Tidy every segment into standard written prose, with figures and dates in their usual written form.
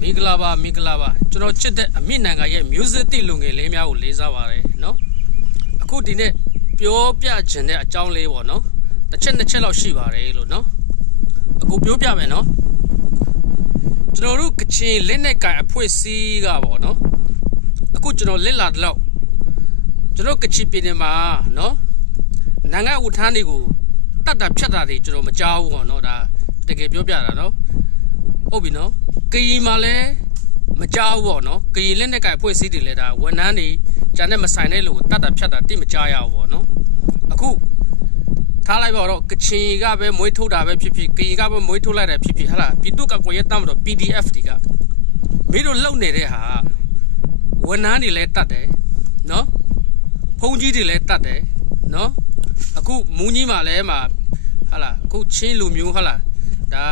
Miglava,ကျွန်တော်ချစ်တဲ့အမိနိုင်ငံရဲ့ music တိလူငယ်လေးများကိုလေးစားပါတယ်နော်အခုဒီနေ့ပြောပြခြင်းတဲ့အကြောင်းလေးပေါ့နော်တစ်ချက်နှစ်ချက်လောက်ရှိပါတယ်လို့နော်အခုပြောပြမယ်နော်ကျွန်တော်တို့ကချင်လက်နဲ့ကန်အဖွဲ့အစည်းကပေါ့နော်အခုကျွန်တော်လက်လာတော့ကျွန်တော်ကချင်ပြည်နယ်မှာနော်နိုင်ငံဦးထမ်းတွေကိုတတ်တာဖြတ်တာတွေကျွန်တော်မကြောက်ဘူးပေါ့နော်ဒါတကယ်ပြောပြတာနော်ဟုတ်ပြီနော်ကရင်မှာလည်းမကြောက်ဘူးပေါ့နော်ကရင်လက်နဲ့ကန်အဖွဲ့အစည်းတွေလည်းဒါဝန်ထမ်းတွေဂျန်နဲ့မဆိုင်တဲ့လူကိုတတ်တာဖြတ်တာတိမကြောက်ရဘူးပေါ့နော်အခုထားလိုက်ပါတော့ကချင်ကပဲမွေးထုတ်တာပဲဖြစ်ဖြစ်ကရင်ကပဲမွေးထုတ်လိုက်တာဖြစ်ဖြစ်ဟာလားပြည်သူ့ကကိုရဲတမ်းတော့ PDF တွေကမင်းတို့လုံနေတဲ့ဟာဝန်ထမ်းတွေလည်းတတ်တယ်နော်ဖုန်ကြီးတွေလည်းတတ်တယ်နော်အခုမူးကြီးမှာလည်းမှာဟာလားအခုချင်းလူမျိုးဟာလားဒါ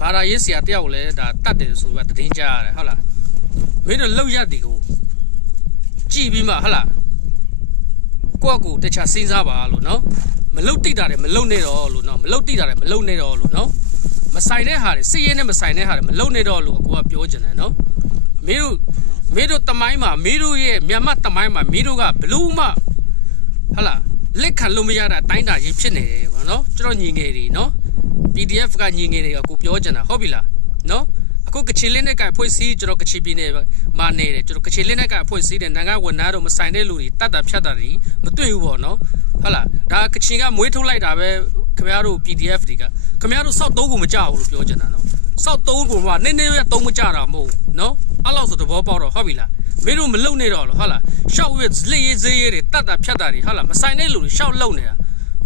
ဘာသာရေးဆရာတယောက်လည်းဒါတတ်တယ်ဆိုပြီးတည်င်းကြရတယ်ဟုတ်လားမင်းတို့လောက်ရတဲ့ကိုကြည်ပြီးမှဟာလားကိုယ့်ကိုတခြားစဉ်းစားပါလို့နော်မလုတ်တိတာတယ်မလုတ်နေတော့လို့နော်မလုတ်တိတာတယ်မလုတ်နေတော့လို့နော်မဆိုင်တဲ့ဟာတွေစိတ်ရင်းနဲ့မဆိုင်တဲ့ဟာတွေမလုတ်နေတော့လို့အကူကပြောချင်တယ်နော်မင်းတို့တမိုင်းမှာမင်းတို့ရဲ့မြန်မာတမိုင်းမှာမင်းတို့ကဘလူးမှဟာလားလက်ခံလို့မရတာတိုင်းတာကြီးဖြစ်နေတယ်ပေါ့နော်ကျွန်တော်ညီငယ်တွေနော် PDF ကညီငယ်တွေကကိုပြောချင်တာဟုတ်ပြီလားနော်အခုကချင်လေးနဲ့ကဖွဲ့စည်းကျွန်တော်ကချင်ပြည်နယ်မှာနေတယ်ကျွန်တော်ကချင်လေးနဲ့ကဖွဲ့စည်းတယ်နိုင်ငံဝန်သားတို့မဆိုင်တဲ့လူတွေတတ်တာဖြတ်တာတွေမတွေ့ဘူးပေါ့နော်ဟုတ်လားဒါကချင်ကမွေးထုတ်လိုက်တာပဲခင်ဗျားတို့ PDF တွေကခင်ဗျားတို့စောက်သုံးကိုမကြဘူးလို့ပြောချင်တာနော်စောက်သုံးကိုမှနည်းနည်းရသုံးမကြတာမဟုတ်နော်အဲ့လောက်ဆိုသဘောပေါက်တော့ဟုတ်ပြီလားမင်းတို့မလုံနေတော့လို့ဟုတ်လားရှောက်ရက်လက်ရေးဈေးရဲတွေတတ်တာဖြတ်တာတွေဟုတ်လားမဆိုင်တဲ့လူတွေရှောက်လုံနေတာ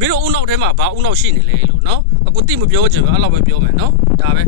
မင်းတို့ဦးနောက်ထဲမှာဘာဦးနောက်ရှိနေလဲလို့နော်အခုတိမပြောချင်ဘူးအဲ့လောက်ပဲပြောမယ်နော်ဒါပဲ